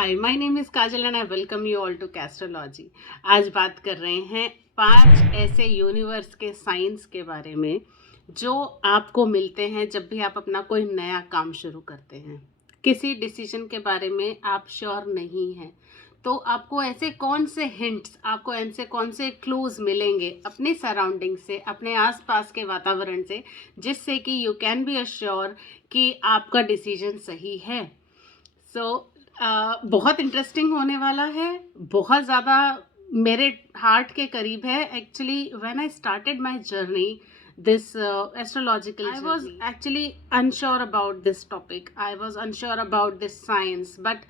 Hi, my name is Kajal and I welcome you all to castrology. आज बात कर रहे हैं 5 ऐसे यूनिवर्स के साइंस के बारे में जो आपको मिलते हैं जब भी आप अपना कोई नया काम शुरू करते हैं। किसी डिसीजन के बारे में आप श्योर नहीं हैं, तो आपको ऐसे कौन से हिंट्स, आपको ऐसे कौन से क्लूज़ मिलेंगे अपने सराउंडिंग से, अपने आसपास के वातावरण से, जिससे कि यू कैन बी अश्योर कि आपका डिसीजन सही है। बहुत इंटरेस्टिंग होने वाला है, बहुत ज़्यादा मेरे हार्ट के करीब है। Actually when I started my journey this astrological journey, I was actually unsure about this topic. I was unsure about this science, but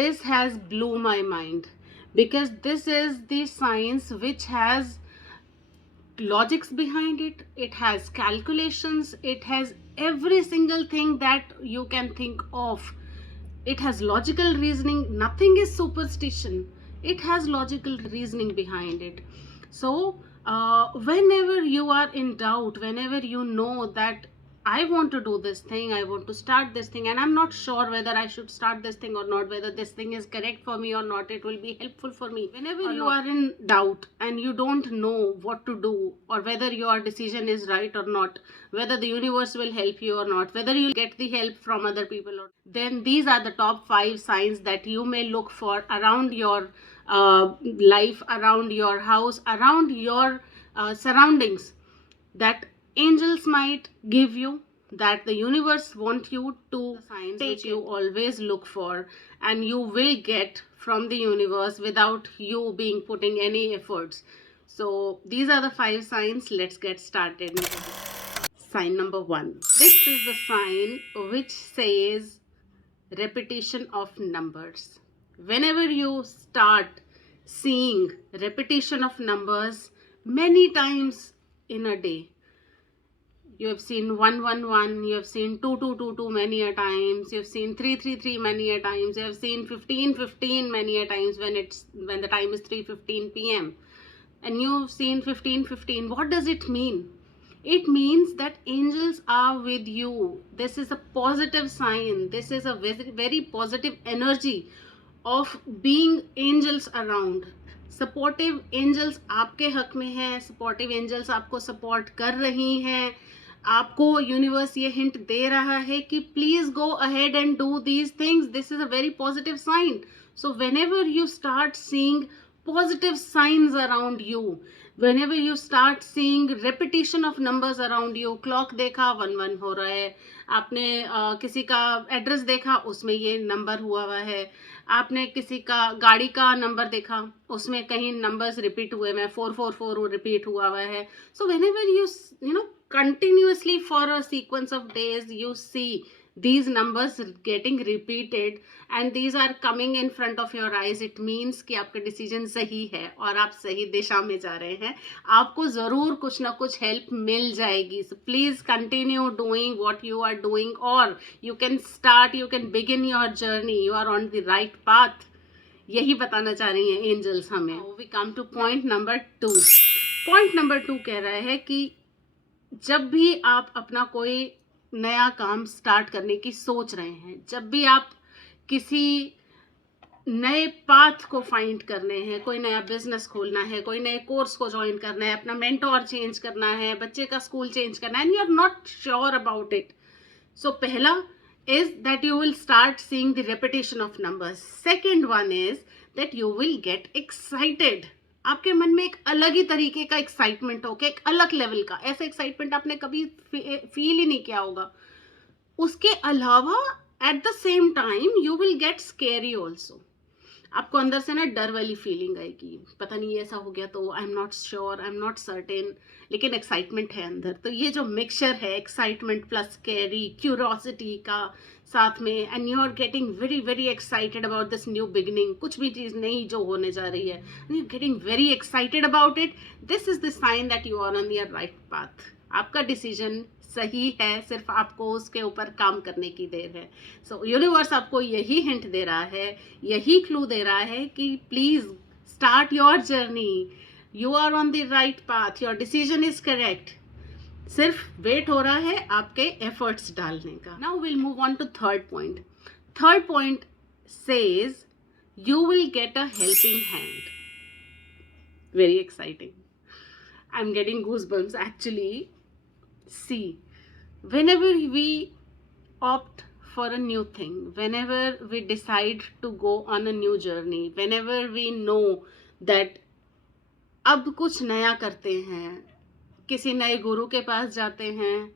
this has blew my mind because this is the science which has logics behind it. It has calculations, it has every single thing that you can think of. It has logical reasoning. Nothing is superstition. It has logical reasoning behind it. So whenever you are in doubt, whenever you know that I want to do this thing, I want to start this thing, and I'm not sure whether I should start this thing or not, whether this thing is correct for me or not, it will be helpful for me. Whenever you are in doubt and you don't know what to do, or whether your decision is right or not, whether the universe will help you or not, whether you'll get the help from other people, or then these are the top 5 signs that you may look for around your life, around your house, around your surroundings, that angels might give you, that the universe want you to signs which you always look for, and you will get from the universe without you being putting any efforts. So these are the 5 signs. Let's get started. Sign number 1. This is the sign which says repetition of numbers. Whenever you start seeing repetition of numbers many times in a day, you have seen 111, you have seen 2222 many a times, you have seen 333 many a times, you have seen 1515 many a times when the time is 3:15 p.m. and you've seen 1515. What does it mean? It means that angels are with you. This is a positive sign. This is a very, very positive energy of being angels around. Supportive angels आपके हक में है, supportive angels आपको support कर रही हैं। आपको universe ये हिंट दे रहा है कि please go ahead and do these things. This is a very positive sign. So whenever you start seeing positive signs around you, whenever you start seeing repetition of numbers around you, clock देखा 11 हो रहा है, आपने किसी का address देखा उसमें ये नंबर हुआ है, आपने किसी का गाड़ी का नंबर देखा उसमें कहीं नंबर्स रिपीट हुए हैं, 444 रिपीट हुआ है. सो whenever you know continuously for a sequence of days you see these numbers getting repeated and these are coming in front of your eyes, it means कि आपका डिसीजन सही है और आप सही दिशा में जा रहे हैं. आपको ज़रूर कुछ ना कुछ हेल्प मिल जाएगी. So please continue doing what you are doing, और you can begin your journey. You are on the right path. यही बताना चाह रही हैं एंजल्स हमें. We come to point number 2. Point number 2 कह रहा है कि जब भी आप अपना कोई नया काम स्टार्ट करने की सोच रहे हैं, जब भी आप किसी नए पाथ को फाइंड करने हैं, कोई नया बिजनेस खोलना है, कोई नए कोर्स को ज्वाइन करना है, अपना मेंटोर चेंज करना है, बच्चे का स्कूल चेंज करना है, and you are not sure about it. So पहला is that you will start seeing the repetition of numbers. Second one is that you will get excited. आपके मन में एक अलग ही तरीके का एक्साइटमेंट होगा, एक अलग लेवल का. ऐसा एक्साइटमेंट आपने कभी फील ही नहीं किया होगा. उसके अलावा at the same time you will gate scary also. आपको अंदर से ना डर वाली फीलिंग आएगी, पता नहीं ऐसा हो गया तो I am not sure, I am not certain, लेकिन एक्साइटमेंट है अंदर. तो ये जो मिक्सचर है एक्साइटमेंट प्लस स्केरी, क्यूरोसिटी का साथ में, and you are getting very very excited about this new beginning. कुछ भी चीज़ नई जो होने जा रही है, and you getting very excited about it. This is the sign that you are on the right path. आपका डिसीजन सही है, सिर्फ आपको उसके ऊपर काम करने की देर है. सो यूनिवर्स आपको यही हिंट दे रहा है, यही क्लू दे रहा है कि please start your journey. You are on the right path, your decision is correct. सिर्फ वेट हो रहा है आपके एफर्ट्स डालने का. Now will move on to third point. Third point says you will get a helping hand. Very exciting. I'm getting goosebumps actually. See, whenever we opt for a new thing, whenever we decide to go on a new journey, whenever we know that अब कुछ नया करते हैं, किसी नए गुरु के पास जाते हैं,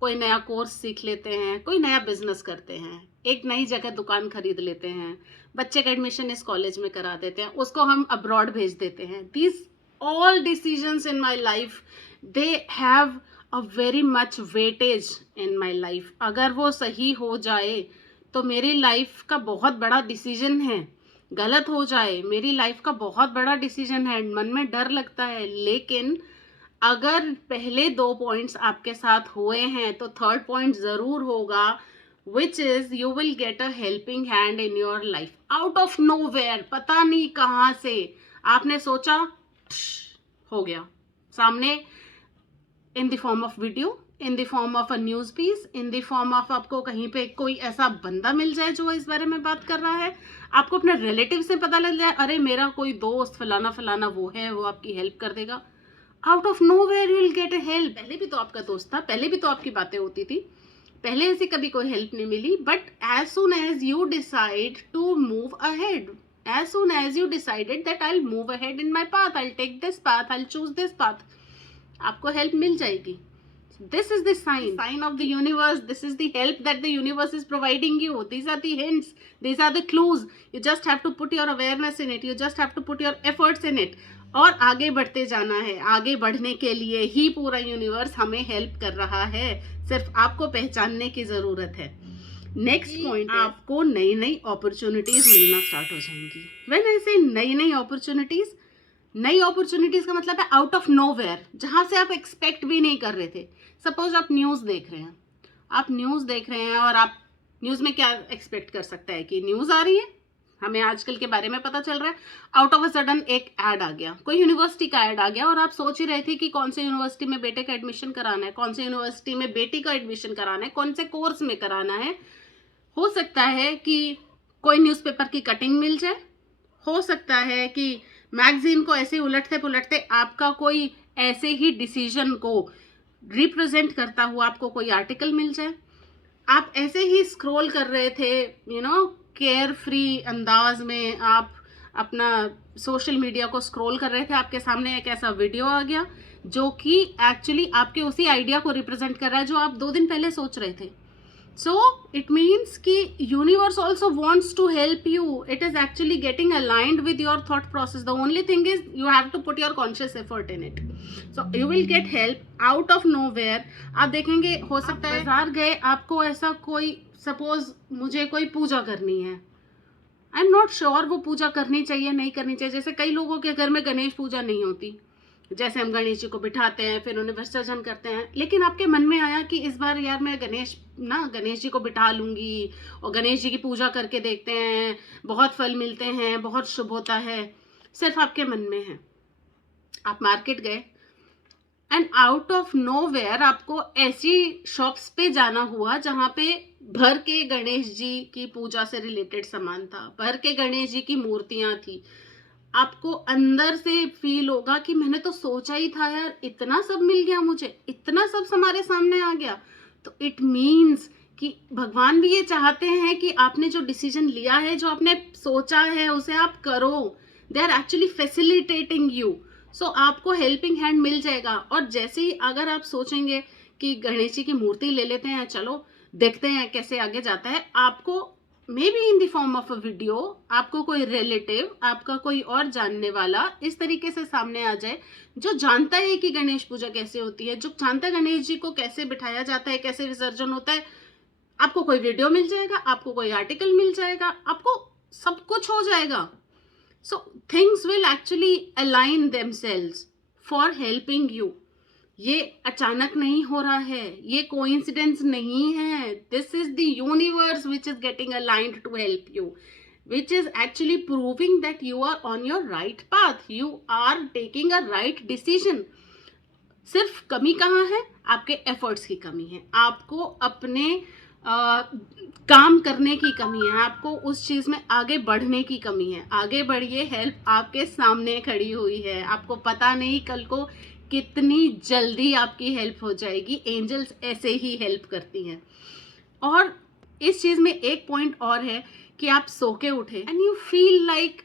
कोई नया कोर्स सीख लेते हैं, कोई नया बिजनेस करते हैं, एक नई जगह दुकान खरीद लेते हैं, बच्चे का एडमिशन इस कॉलेज में करा देते हैं, उसको हम अब्रॉड भेज देते हैं. These all decisions in my life, they have a very much weightage in my life. अगर वो सही हो जाए तो मेरी लाइफ का बहुत बड़ा डिसीजन है. गलत हो जाए मेरी लाइफ का बहुत बड़ा डिसीजन है. मन में डर लगता है, लेकिन अगर पहले 2 पॉइंट्स आपके साथ हुए हैं तो थर्ड पॉइंट ज़रूर होगा, which is you will get a helping hand in your life. Out of nowhere, पता नहीं कहाँ से आपने सोचा, हो गया सामने, in the form of video, in the form of a news piece, in the form of आपको कहीं पे कोई ऐसा बंदा मिल जाए जो इस बारे में बात कर रहा है. आपको अपने रिलेटिव से पता लग जाए, अरे मेरा कोई दोस्त फलाना फलाना वो है, वो आपकी हेल्प कर देगा. Out of nowhere you will get a help. पहले भी तो आपका दोस्त था, पहले भी तो आपकी बातें होती थी, पहले ऐसी कभी कोई हेल्प नहीं मिली. But as soon as you decide to move ahead, as soon as you decided that I'll move ahead in my path, I'll take this path, I'll choose this path, आपको हेल्प मिल जाएगी. This is the sign of the universe. This is the help that the universe is providing you. These are the hints, these are the clues. You just have to put your awareness in it, you just have to put your efforts in it. और आगे बढ़ते जाना है. आगे बढ़ने के लिए ही पूरा यूनिवर्स हमें हेल्प कर रहा है, सिर्फ आपको पहचानने की ज़रूरत है. नेक्स्ट पॉइंट, आपको नई नई अपॉर्चुनिटीज मिलना स्टार्ट हो जाएंगी. व्हेन आई से नई नई अपॉर्चुनिटीज, नई अपॉर्चुनिटीज का मतलब है आउट ऑफ नोवेयर, जहां से आप एक्सपेक्ट भी नहीं कर रहे थे. सपोज आप न्यूज़ देख रहे हैं, आप न्यूज़ देख रहे हैं और आप न्यूज़ में क्या एक्सपेक्ट कर सकते हैं कि न्यूज़ आ रही है, हमें आजकल के बारे में पता चल रहा है. आउट ऑफ अ सडन एक ऐड आ गया, कोई यूनिवर्सिटी का ऐड आ गया, और आप सोच ही रहे थे कि कौन से यूनिवर्सिटी में बेटे का एडमिशन कराना है, कौन से यूनिवर्सिटी में बेटी का एडमिशन कराना है, कौन से कोर्स में कराना है. हो सकता है कि कोई न्यूज़पेपर की कटिंग मिल जाए, हो सकता है कि मैगजीन को ऐसे उलटते पुलटते आपका कोई ऐसे ही डिसीजन को रिप्रेजेंट करता हुआ आपको कोई आर्टिकल मिल जाए. आप ऐसे ही स्क्रॉल कर रहे थे, केयर फ्री अंदाज में आप अपना सोशल मीडिया को स्क्रॉल कर रहे थे, आपके सामने एक ऐसा वीडियो आ गया जो कि एक्चुअली आपके उसी आइडिया को रिप्रेजेंट कर रहा है जो आप 2 दिन पहले सोच रहे थे. So it means कि universe also wants to help you. It is actually getting aligned with your thought process. The only thing is you have to put your conscious effort in it. So you will get help out of nowhere. आप देखेंगे, हो सकता है बाजार गए, आपको ऐसा कोई, सपोज मुझे कोई पूजा करनी है, आई एम नॉट श्योर वो पूजा करनी चाहिए नहीं करनी चाहिए. जैसे कई लोगों के घर में गणेश पूजा नहीं होती, जैसे हम गणेश जी को बिठाते हैं फिर उन्हें विसर्जन करते हैं, लेकिन आपके मन में आया कि इस बार यार मैं गणेश जी को बिठा लूँगी और गणेश जी की पूजा करके देखते हैं, बहुत फल मिलते हैं, बहुत शुभ होता है. सिर्फ आपके मन में है. आप मार्केट गए एंड आउट ऑफ नोवेयर आपको ऐसी शॉप्स पे जाना हुआ जहाँ पे भर के गणेश जी की पूजा से रिलेटेड सामान था, भर के गणेश जी की मूर्तियाँ थी. आपको अंदर से फील होगा कि मैंने तो सोचा ही था यार, इतना सब मिल गया मुझे, इतना सब हमारे सामने आ गया. तो इट मीन्स कि भगवान भी ये चाहते हैं कि आपने जो डिसीजन लिया है, जो आपने सोचा है, उसे आप करो. They are actually facilitating you. So आपको हेल्पिंग हैंड मिल जाएगा. और जैसे ही अगर आप सोचेंगे कि गणेश जी की मूर्ति ले लेते हैं, चलो देखते हैं कैसे आगे जाता है, आपको may be in the form of a video, आपको कोई रिलेटिव, आपका कोई और जानने वाला इस तरीके से सामने आ जाए जो जानता है कि गणेश पूजा कैसे होती है, जो जानता है गणेश जी को कैसे बिठाया जाता है, कैसे विसर्जन होता है. आपको कोई वीडियो मिल जाएगा, आपको कोई आर्टिकल मिल जाएगा, आपको सब कुछ हो जाएगा. So things will actually align themselves for helping you. ये अचानक नहीं हो रहा है, ये कोइंसिडेंस नहीं है. This is the universe which is getting aligned to help you, which is actually proving that you are on your right path, you are taking a right decision. सिर्फ कमी कहाँ है? आपके एफर्ट्स की कमी है. आपको अपने काम करने की कमी है, आपको उस चीज़ में आगे बढ़ने की कमी है, आगे बढ़िए, हेल्प आपके सामने खड़ी हुई है, आपको पता नहीं कल को कितनी जल्दी आपकी हेल्प हो जाएगी। एंजल्स ऐसे ही हेल्प करती हैं। और इस चीज़ में एक पॉइंट और है कि आप सो के उठे एंड यू फील लाइक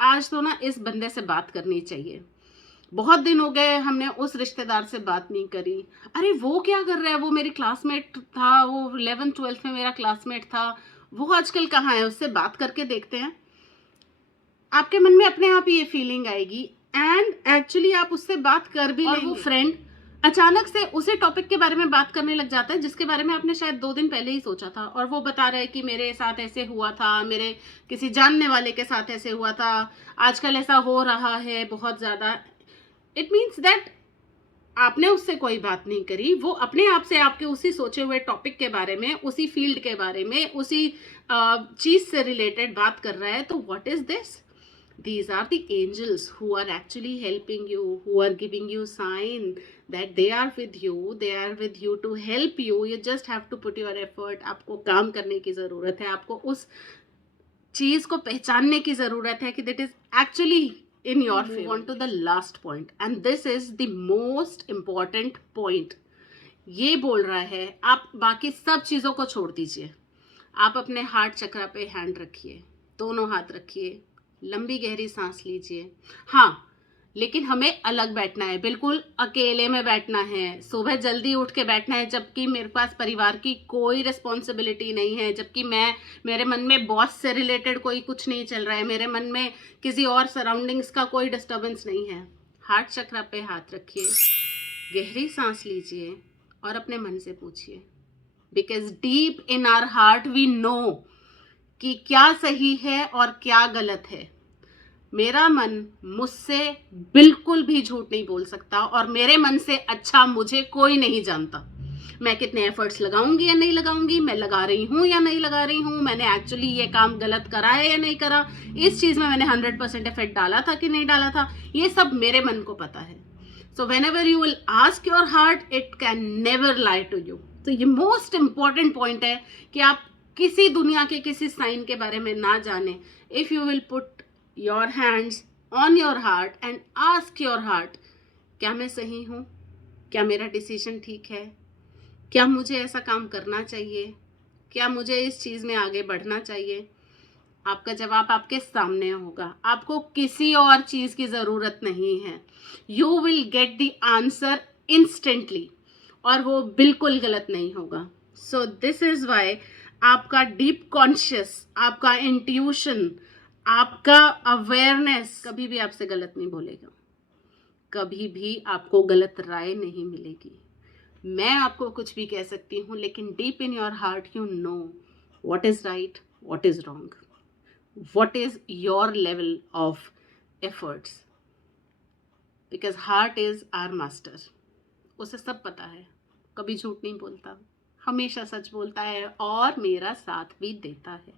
आज तो ना इस बंदे से बात करनी चाहिए, बहुत दिन हो गए हमने उस रिश्तेदार से बात नहीं करी, अरे वो क्या कर रहा है, वो मेरी क्लासमेट था, वो 11th-12th में मेरा क्लासमेट था, वो आजकल कहाँ है, उससे बात करके देखते हैं। आपके मन में अपने आप ही ये फीलिंग आएगी एंड एक्चुअली आप उससे बात कर भी लेंगे। वो फ्रेंड अचानक से उसी टॉपिक के बारे में बात करने लग जाता है जिसके बारे में आपने शायद 2 दिन पहले ही सोचा था, और वो बता रहा है कि मेरे साथ ऐसे हुआ था, मेरे किसी जानने वाले के साथ ऐसे हुआ था, आजकल ऐसा हो रहा है बहुत ज़्यादा। इट मीन्स दैट आपने उससे कोई बात नहीं करी, वो अपने आप से आपके उसी सोचे हुए टॉपिक के बारे में, उसी फील्ड के बारे में, उसी चीज़ से रिलेटेड बात कर रहा है। तो what is this? These are the angels who are actually helping you, who are giving you sign that they are with you, they are with you to help you. You just have to put your effort. आपको काम करने की ज़रूरत है, आपको उस चीज़ को पहचानने की ज़रूरत है कि that is actually in your favor. Move on to the last point and this is the most important point. ये बोल रहा है आप बाकी सब चीज़ों को छोड़ दीजिए, आप अपने हार्ट चक्र पे हैंड रखिए, दोनों हाथ रखिए, लंबी गहरी सांस लीजिए। हाँ, लेकिन हमें अलग बैठना है, बिल्कुल अकेले में बैठना है, सुबह जल्दी उठ के बैठना है, जबकि मेरे पास परिवार की कोई रिस्पॉन्सिबिलिटी नहीं है, जबकि मेरे मन में बॉस से रिलेटेड कोई कुछ नहीं चल रहा है, मेरे मन में किसी और सराउंडिंग्स का कोई डिस्टर्बेंस नहीं है। हार्ट चक्र पे हाथ रखिए, गहरी सांस लीजिए और अपने मन से पूछिए, because deep in our heart we know कि क्या सही है और क्या गलत है। मेरा मन मुझसे बिल्कुल भी झूठ नहीं बोल सकता और मेरे मन से अच्छा मुझे कोई नहीं जानता। मैं कितने एफर्ट्स लगाऊंगी या नहीं लगाऊंगी, मैं लगा रही हूँ या नहीं लगा रही हूँ, मैंने एक्चुअली ये काम गलत करा है या नहीं करा, इस चीज़ में मैंने 100% एफर्ट डाला था कि नहीं डाला था, ये सब मेरे मन को पता है। सो whenever you will ask your heart, it can never lie to you. तो ये मोस्ट इम्पॉर्टेंट पॉइंट है कि आप किसी दुनिया के किसी साइन के बारे में ना जाने। If you will put your hands on your heart and ask your heart, क्या मैं सही हूँ, क्या मेरा डिसीजन ठीक है, क्या मुझे ऐसा काम करना चाहिए, क्या मुझे इस चीज़ में आगे बढ़ना चाहिए, आपका जवाब आपके सामने होगा, आपको किसी और चीज़ की ज़रूरत नहीं है। You will get the answer instantly और वो बिल्कुल गलत नहीं होगा। सो दिस इज़ वाई आपका डीप कॉन्शियस, आपका इंट्यूशन, आपका अवेयरनेस कभी भी आपसे गलत नहीं बोलेगा, कभी भी आपको गलत राय नहीं मिलेगी। मैं आपको कुछ भी कह सकती हूँ, लेकिन deep in your heart you know what is right, what is wrong, what is your level of efforts, because heart is our master. उसे सब पता है, कभी झूठ नहीं बोलता, हमेशा सच बोलता है और मेरा साथ भी देता है।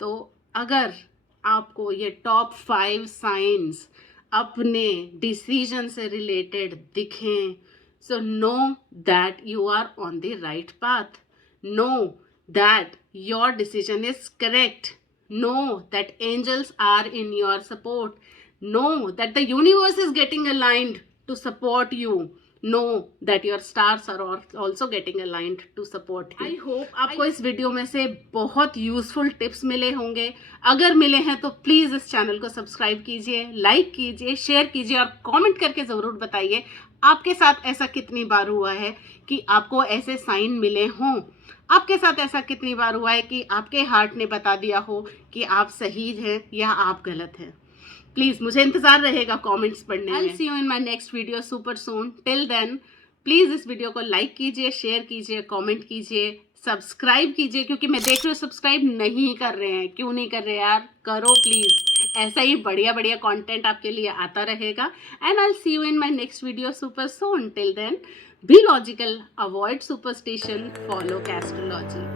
तो अगर आपको ये टॉप 5 साइंस अपने डिसीजन से रिलेटेड दिखें, so know that you are on the right path, know that your decision is correct, know that angels are in your support, know that the universe is getting aligned to support you, know that your stars are also getting aligned to support you. I hope आपको इस video में से बहुत useful tips मिले होंगे। अगर मिले हैं तो प्लीज़ इस चैनल को सब्सक्राइब कीजिए, लाइक कीजिए, शेयर कीजिए और कमेंट करके ज़रूर बताइए आपके साथ ऐसा कितनी बार हुआ है कि आपको ऐसे साइन मिले हों। आपके साथ ऐसा कितनी बार हुआ है कि आपके हार्ट ने बता दिया हो कि आप सही हैं या आप गलत हैं। प्लीज़ मुझे इंतज़ार रहेगा कमेंट्स पढ़ने में। I see you in my next video super soon. Till then please इस वीडियो को लाइक कीजिए, शेयर कीजिए, कमेंट कीजिए, सब्सक्राइब कीजिए, क्योंकि मैं देख रही हूँ सब्सक्राइब नहीं कर रहे हैं। क्यों नहीं कर रहे यार, करो प्लीज़। ऐसा ही बढ़िया बढ़िया कंटेंट आपके लिए आता रहेगा। And I see you in my next video super soon. Till then, be logical, avoid superstition, follow castrology.